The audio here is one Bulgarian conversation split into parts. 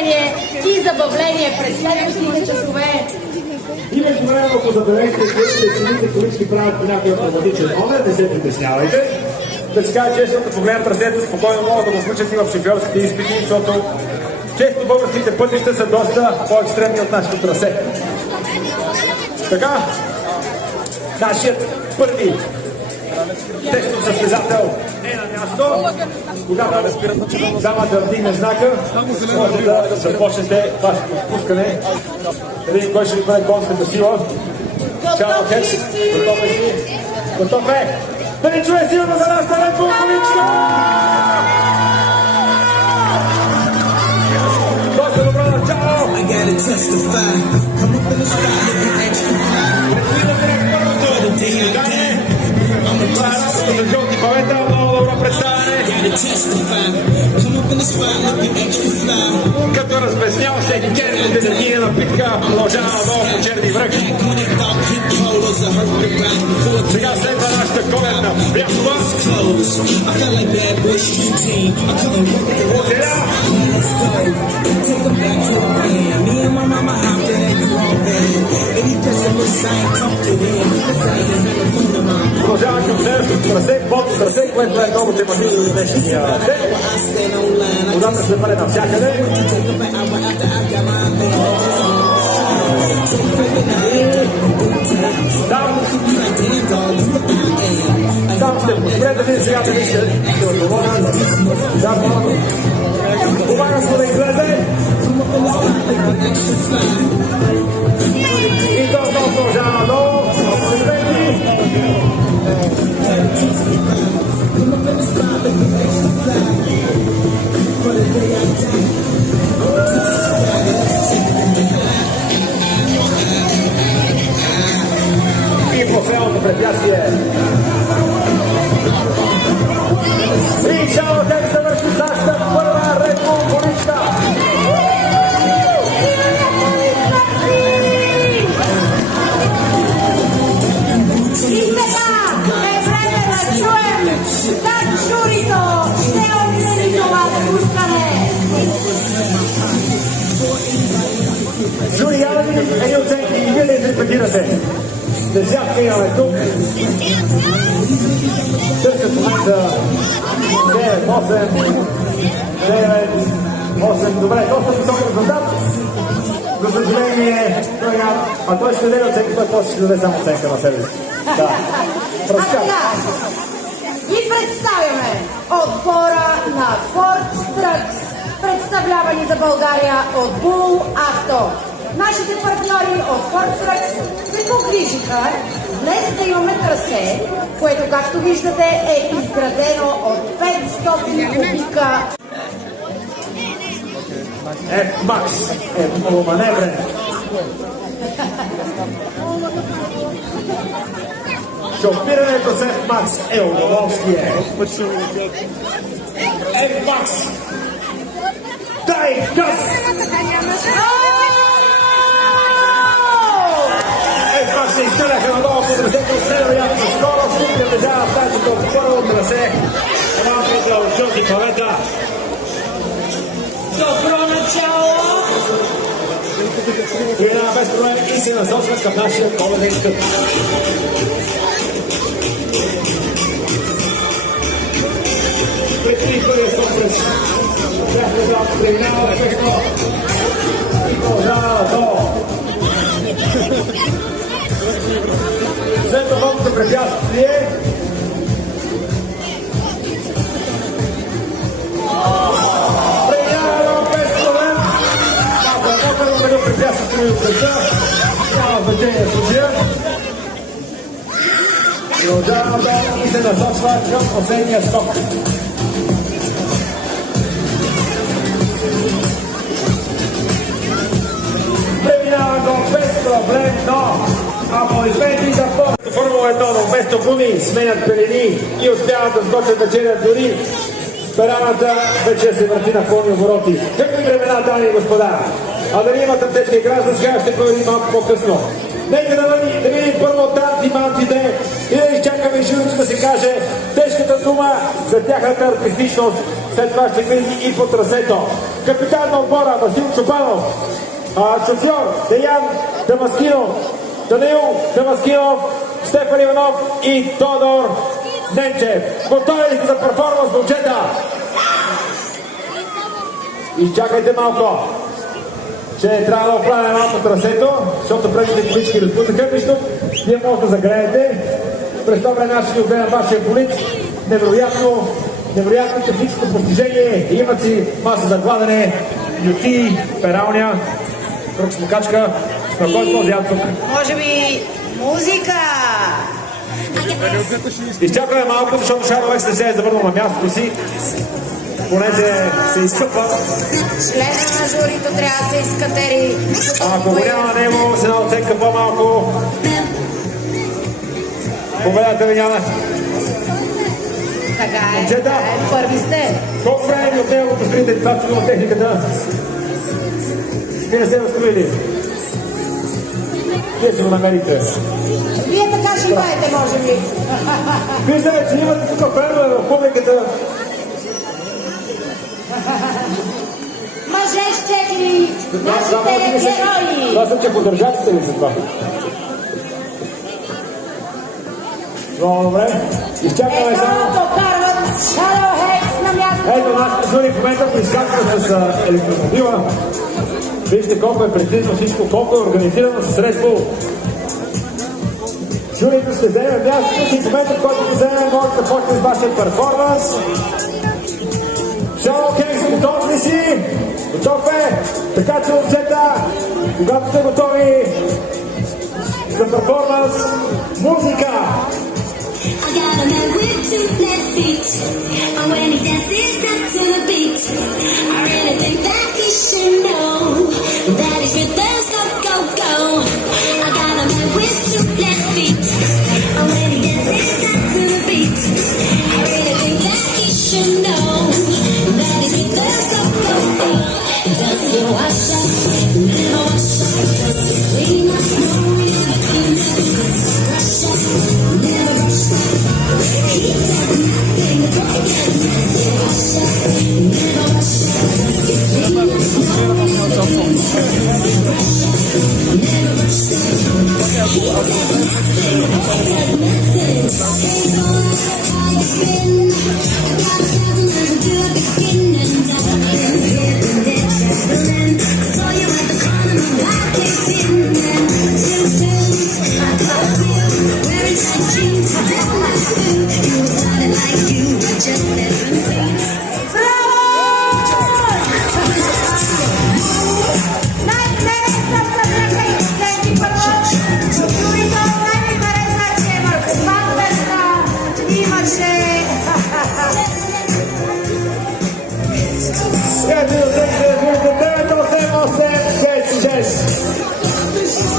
впечатление и забавление през следващите часове. И между време, ако забележите, че сините колички правят по някой автоматичен номер, не се притеснявайте. Да си кажа честно, да погледнат трасето, спокойно могат да го включат и в шофьорските изпити, защото често българските пътища са доста по-екстремни от нашето трасе. Така, нашият първи тестов състезател е на място. Когато дамата вдигне знака, може да започнете вашето спускане. Да видим кой ще ви бъде конската сила. Чао, Хекс. Готов е си? Готов е? Да ни чуе силно за нас, Ред Бул количка! Доста добро начало! Това е работа за жълти павета, много добро представяне. Като разбеснял всеки черни енергия напитка, продължава надолу по черни връх. Сега следва нашата коледна бяхова. Продължава към следващото трасе, водно трасе, което е много тематично за днешния ден. Водата се бъде навсякъде. Там ще последвате сега да ви ще отговоря. Помага се да излезе. И то продължава надолу. И последното препятствие. И чао, как завърши САЩа първа Ред Бул количка. И сега е време да чуем как журито ще оцени това спускане. Жури, я да видим едни оценки и вие да интерпретирате. Десятка имаме тук. Търсят в момента 9, 8, 9, 8. Добре, доста висок резултат. За съжаление, той ще даде оценка, той после ще даде само оценка на себе си. Да. А сега и представяме отбора на Ford Trucks, представлявани за България от Bull Auto. Нашите партньори от Ford Trucks се погрижиха днес да имаме трасе, което, както виждате, е изградено от 500 кубика. F-Max е много маневрен. Шофирането с F-Max е удоволствие. F-Max! Дай газ! F-Max се изстреляха надолу по трасето с невероятна скорост и приближава тазото от първо трасе. Малките от жълти павета. Добро начало! И една без проблем и се насочват към нашия коледен къп. Предстои първия стоп през тяхната зал, преминава късно и продължава надолу. След това препятствие препятствието и ответа. Няма значение случая. Продължава надолу и се насочва към последния стоп. Преминава го без проблем, но аплодисменти за Формула 1, но вместо гуми сменят пелени и успяват да сготвят вечеря дори пераната вече се върти на пълни обороти. Какви времена, дами и господа! А дали има тъмтечка игра, за сега ще проверим малко по-късно. Нека да видим първо танци-манците и да изчакаме журито да се каже тежката дума за тяхната артистичност. След това ще видим и по трасето. Капитан на отбора Васил Чопанов, шофьор Деян Дамаскинов, Даниил Дамаскинов, Стефан Иванов и Тодор Ненчев. Готови ли сте за перформанс, момчета? Изчакайте малко, че трябва да оправим малко трасето, защото предните колички разбутаха. Виждам, вие може да загреете. През това време аз ще ви отдем вашия колиц. Невероятно техническо постижение. Имат си маса за гладене, ютии, пералня, друг смокачка. На кой този ад тук? Може би музика! Изчакаме малко, защото Шарловек се е завърнал на мястото си. Понеже се изкъпва. Члена на журито трябва да се изкатери. Ако го няма на него, с една оценка по-малко. Победата ви няма. Така е, първи сте. Колко време ви отнема да построите това чудо на техниката? Вие не сте възстановили. Вие се го намерите. Вие така живеете, може би. Виждаме, че имате тук фенове в публиката. Мъже с 4, нашите герои. Това са че поддържатите ли за това? Много добре. Изчакаме само. Докарват Шарловек на мястото. Ето нашите жури в момента прискачва с електромобила. Вижте колко е прецизно всичко, колко е организирано с Red Bull. Журито ще вземе мястото си в момента, в който вземе, може да започне с вашия перформанс. Шарловек, готов ли си? Готов е? Така че, момчета, когато сте готови за перформанс, музика! I got a man with 2 left feet, and when he dances up to the beat, I really think that he should know that his rhythm's go, go, go. I got a man with 2 left feet, and when he dances up to the beat, I really think that he should know that his rhythm's go, go, go. Does he wash up? Never wash up. Does he clean up? No, never clean up. Does he brush up? Never brush up. He does nothing, the boy does nothing. Wash up, never wash up. Does he clean up? No, never clean up. Does he brush up? Never brush up. He does nothing, the boy does nothing. Hey boy, how you been? I got a thousand to do a beginning. Down in the hip and then traveling. I saw you at the corner, I kicked in. Two pills, I got you. Wearing tight jeans, I had my suit. You was nothing like you, but just different.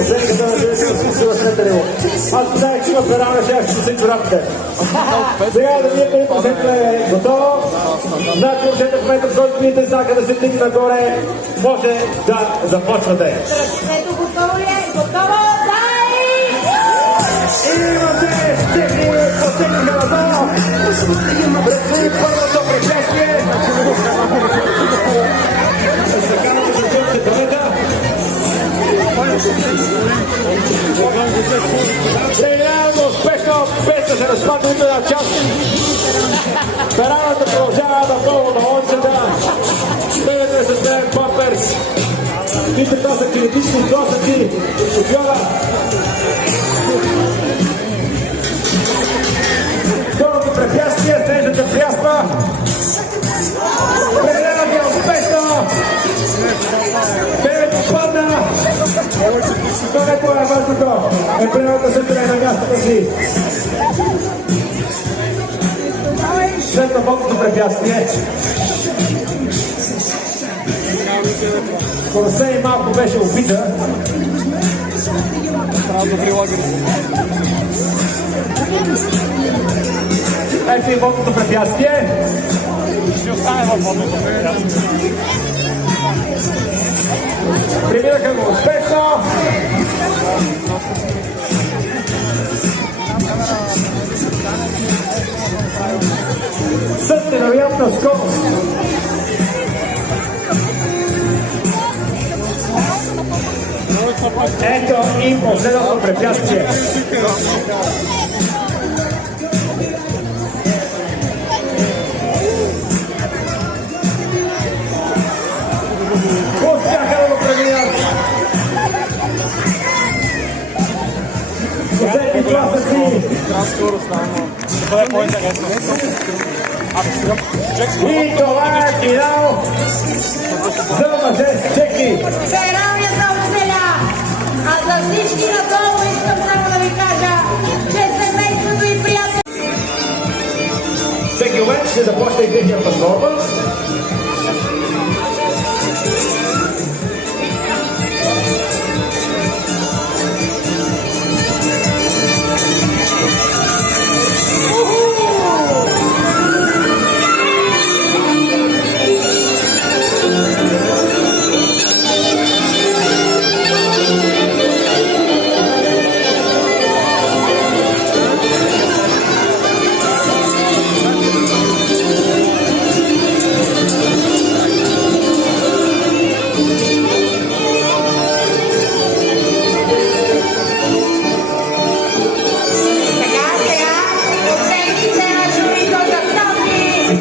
Оценката на журито се възмете ли го? Аз знаех, че има пералня, ще се си чорапите. Сега да видите процента е готово. Значи, момчета, в момента, в който видите знака да се кликне нагоре, може да започвате. Тръсето готово ли е? Готово? Дай! Имате стихни по техника надолу. Предстои първото пришествие. Преминаваме успешно, без да се разпадне нито една част. Пералната продължава да пълно на лончета. Гледате с Девен Памперс. Вижте, това са кинетични досъци от шофьора. Второто препятствие, срещата пряспа. Преминаваме успешно. Девен падна. Това не е важното. Преминалата се трябва на мястото си. След въпросното препятствие. Скоростта и малко беше опита. Ето и водното препятствие. Ще остане във водното препятствие. Преминаха го успешно. невероятна скорост. Ето и последното препятствие. Успяха да го преминат. Последни тласъци. И това е финал за мъже с чеки. Фералният оцеля! А за всички надолу искам само да ви кажа, че семейството и приятели... Всеки момент ще започне и техния перформанс.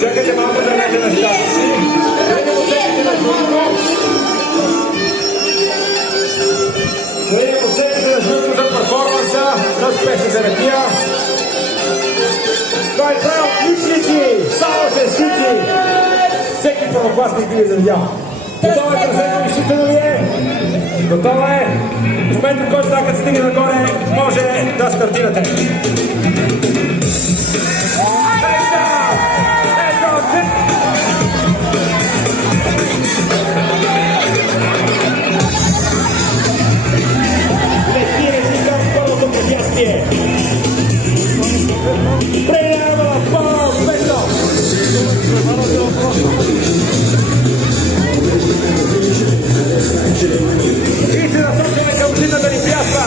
Чакайте малко за мен на щата си. Да видим оценките на журито за перформанса на успешната ракия. Той прави отличници! Само се скици! Всеки първокласник би ги завидял. Готова е трасето, изчитано ли е? Готова е. В момента, в който знакът стигне нагоре, може да стартирате. И се насочваме към зимната ни пясва.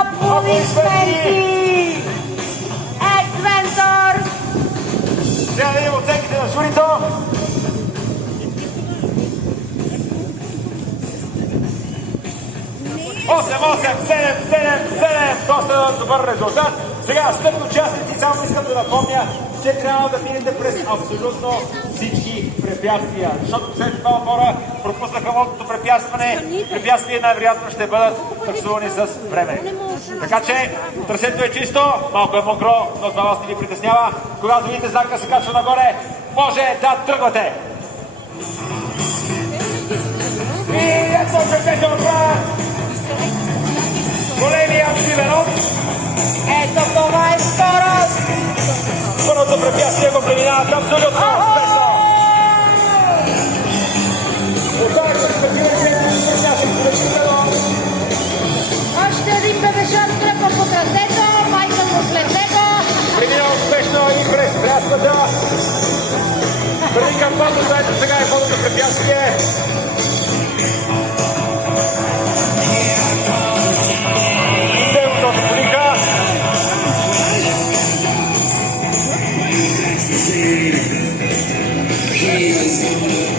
Аплодисменти! Adventures! Сега да видим оценките на журито. Доста добър резултат. Сега, скъпи участници, само искам да напомня, че трябва да минете през абсолютно всички препятствия. Защото след това отбора пропуснаха водното препятствие най-вероятно ще бъдат таксувани с време. Така че трасето е чисто, малко е мокро, но това вас не ви притеснява. Когато видите знака се качва нагоре, може да тръгвате. И ето се отбора! Големия Сивенов. Ето това е скорост! Първото препятствие го преминават абсолютно успешно. Отдавай се Още един бебешон тръпа по трасето, майка му след него. премина успешно и през пряската. Преди към пътното, ето сега е първото препятствие.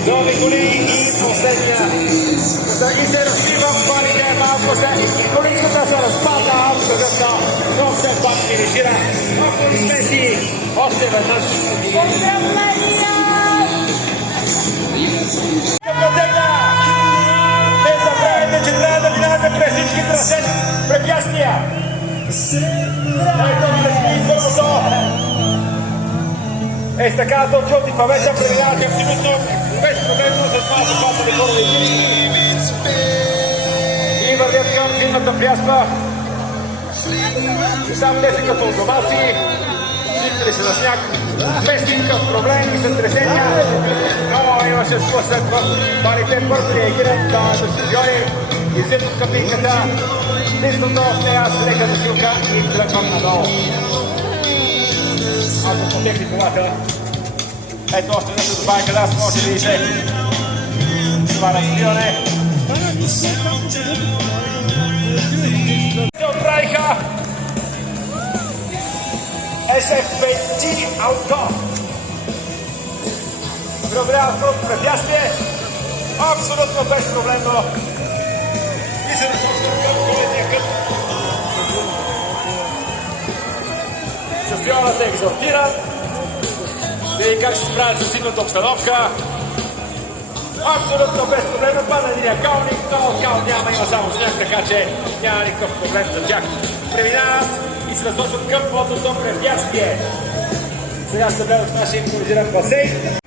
Нови коли и последния. И се развива парите малко финишира. Аплодисменти още веднъж. Не забравяйте, че трябва да минавате през всички препятствия. Ето предстои първото. Естакадата от жълти павета преминавате абсолютно безпроблемно с малко патови хора и вървят към зимната пряспа. Там те са като домаци, свикнали се на сняг, без никакъв проблем и сътресения. Но имаше сблъсък в барите, бързо реагират на стадиони и вземат от кабинката. Единственото в нея с лека засилка и тръгвам надолу. Ако потекли колата, ето още не се добавя къде аз може да видите това разкриване. Се отправиха SF5T Outdoor. Преодоляват първото препятствие абсолютно безпроблемно и се насочват към коледния кът. Шампионът е екзалтиран. Види как се справят с зимната обстановка. Абсолютно безпроблемно пада един калник, но кал няма, има само сняг, така че няма никакъв проблем за тях. Преминават и се насочват към водното препятствие. Сега ще гледат нашия импровизиран басейн.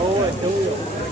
No,